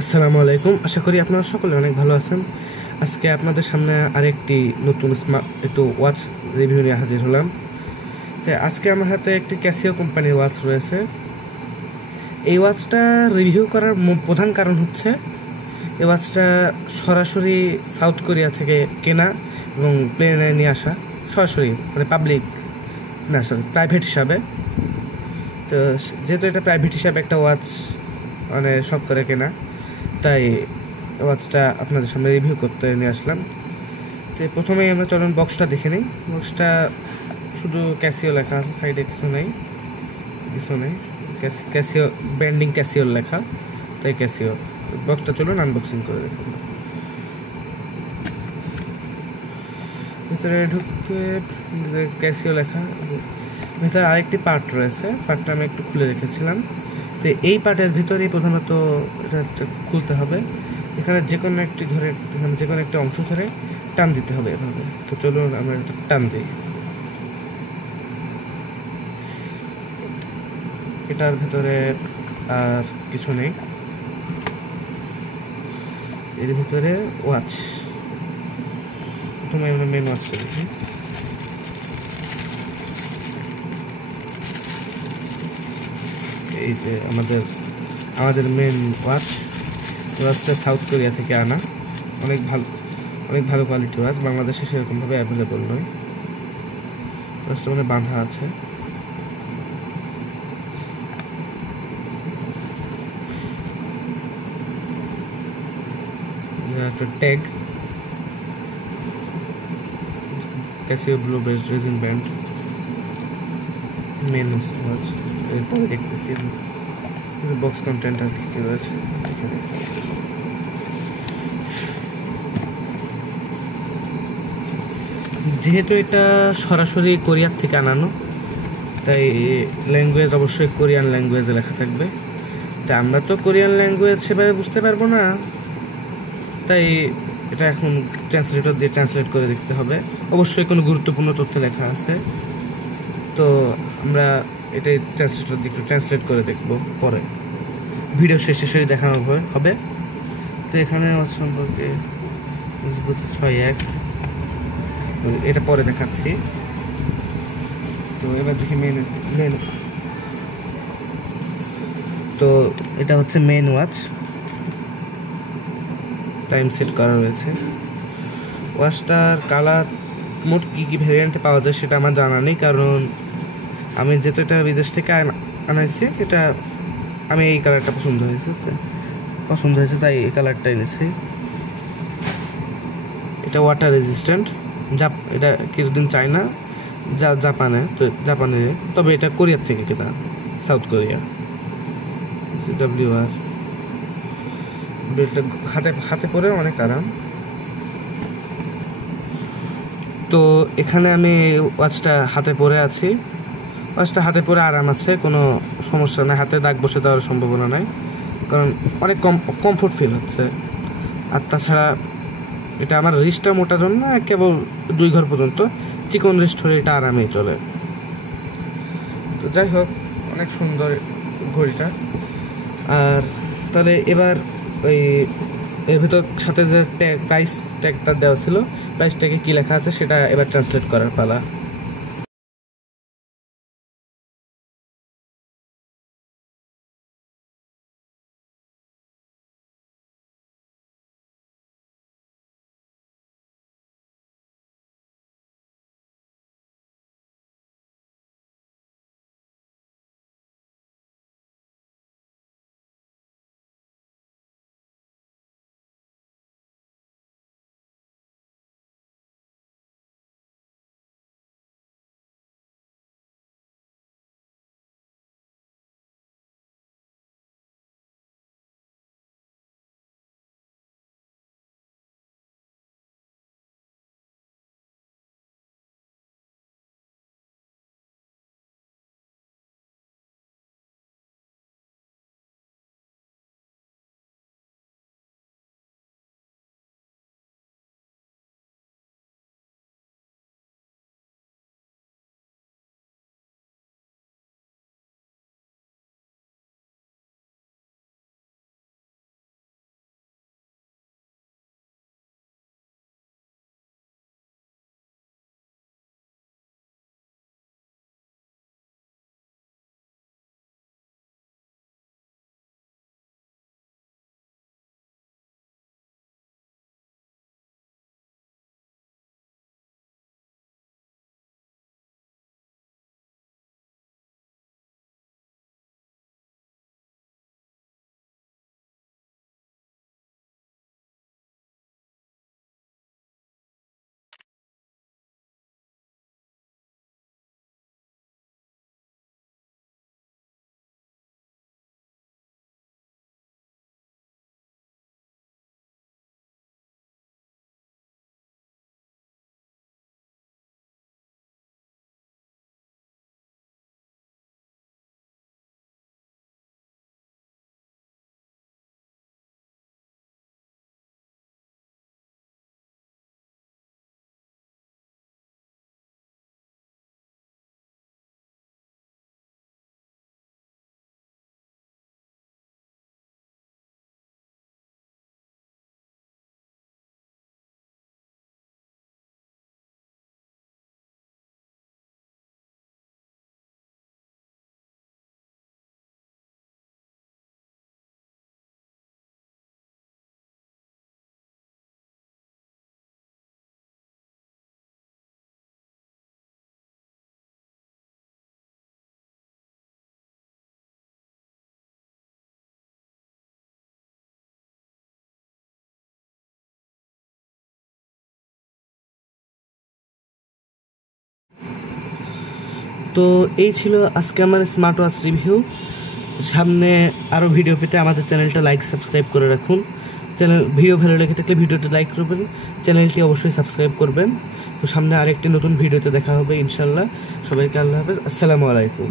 আসসালামু আলাইকুম। আশা করি আপনারা সকলে অনেক ভালো আছেন। আজকে আপনাদের সামনে আরেকটি নতুন একটু ওয়াচ রিভিউ নিয়ে হাজির হলাম। তো আজকে আমার হাতে একটি ক্যাসিও কোম্পানির ওয়াচ রয়েছে। এই ওয়াচটা রিভিউ করার প্রধান কারণ হচ্ছে এই ওয়াচটা সরাসরি সাউথ কোরিয়া থেকে কেনা এবং প্লেনে নিয়ে আসা, সরাসরি মানে পাবলিক না সরি প্রাইভেট হিসাবে। তো যেহেতু এটা প্রাইভেট হিসাবে একটা ওয়াচ মানে শখ করে কেনা, তাই ওয়াচটা আপনাদের সামনে রিভিউ করতে নিয়ে আসলাম। তো প্রথমেই আমরা চলুন বক্সটা দেখে নিই। বক্সটা শুধু ক্যাসিও লেখা আছে, সাইডে কিছু নেই। ক্যাসিও ব্র্যান্ডিং ক্যাসিওর লেখা, তাই ক্যাসিও। বক্সটা চলুন আনবক্সিং করে দেখুন। ভিতরে ঢুকে ক্যাসিও লেখা, ভিতরে আরেকটি পার্ট রয়েছে, পার্টটা আমি একটু খুলে রেখেছিলাম। তো এই পার্টের ভিতরেই প্রধানত এটা খুলতে হবে। এখানে যে কোনো একটি ধরে, এখানে যে কোনো একটি অংশ ধরে টান দিতে হবে এভাবে। তো চলুন আমরা এটা টান দিই। এটার ভিতরে আর কিছু নেই, এর ভিতরে ওয়াচ। প্রথমে আমরা মেন ওয়াচটা দেখি। এই যে আমাদের মেন ওয়াচটা সাউথ কোরিয়া থেকে আনা, অনেক ভালো কোয়ালিটি ওয়াচ। বাংলাদেশে সেরকমভাবে অ্যাভেলেবল নয়। ওয়াচটা মানে বাঁধা আছে। একটা tag, Casio blue best resin band, men watch. এরপরে দেখতেছি বক্স কন্টেন্ট আর কি রয়েছে এখানে। যেহেতু এটা সরাসরি কোরিয়ার থেকে আনানো, তাই ল্যাঙ্গুয়েজ অবশ্যই কোরিয়ান ল্যাঙ্গুয়েজে লেখা থাকবে। তা আমরা তো কোরিয়ান ল্যাঙ্গুয়েজ সেভাবে বুঝতে পারবো না, তাই এটা এখন ট্রান্সলেটর দিয়ে ট্রান্সলেট করে দেখতে হবে। অবশ্যই কোনো গুরুত্বপূর্ণ তথ্য লেখা আছে, তো আমরা এটাই ট্রান্সলেটর দিয়ে একটু ট্রান্সলেট করে দেখবো, পরে ভিডিও শেষে দেখানো হবে। তো এখানে সম্পর্কে 6.1 এটা পরে দেখাচ্ছি। তো এবার দেখি মেন। তো এটা হচ্ছে মেন ওয়াচ, টাইম সেট করা রয়েছে। ওয়াচটার কালার মোট কী ভ্যারিয়েন্টে পাওয়া যায় সেটা আমার জানা নেই, কারণ আমি যেহেতু এটা বিদেশ থেকে আনাইছি, এটা আমি এই কালারটা পছন্দ হয়েছে তাই এই কালারটা এনেছি। এটা ওয়াটার রেজিস্ট্যান্ট। এটা কিছুদিন চায়না, জাপানের, তবে এটা কোরিয়ার থেকে কেনা, সাউথ কোরিয়া। WR বেল্টটা হাতে পরে অনেক আরাম। তো এখানে আমি ওয়াচটা হাতে পরে আছি, ওয়াচটা হাতে পরে আরাম আছে, কোনো সমস্যা নাই, হাতে দাগ বসে যাওয়ার সম্ভাবনা নাই, কারণ অনেক কমফোর্ট ফিল হচ্ছে। আর তাছাড়া এটা আমার রিস্টটা মোটা জন্য না, কেবল 2 ঘর পর্যন্ত চিকন রিস্ট হলে এটা আরামেই চলে। তো যাই হোক, অনেক সুন্দর ঘড়িটা। আর তাহলে এবার ওই এর ভিতর সাথে যে প্রাইস ট্যাগটা দেওয়া ছিল, প্রাইস ট্যাগে কী লেখা আছে সেটা এবার ট্রান্সলেট করার পালা। তো এই ছিল আজকে আমার স্মার্ট ওয়াচ রিভিউ। সামনে আরও ভিডিও পেতে আমাদের চ্যানেলটা লাইক সাবস্ক্রাইব করে রাখুন। ভিডিও ভালো লেগে থাকলে ভিডিওটা লাইক করবেন, চ্যানেলটি অবশ্যই সাবস্ক্রাইব করবেন। তো সামনে আরেকটি নতুন ভিডিওতে দেখা হবে ইনশাল্লাহ। সবাইকে আল্লাহ হাফেজ, আসসালামু আলাইকুম।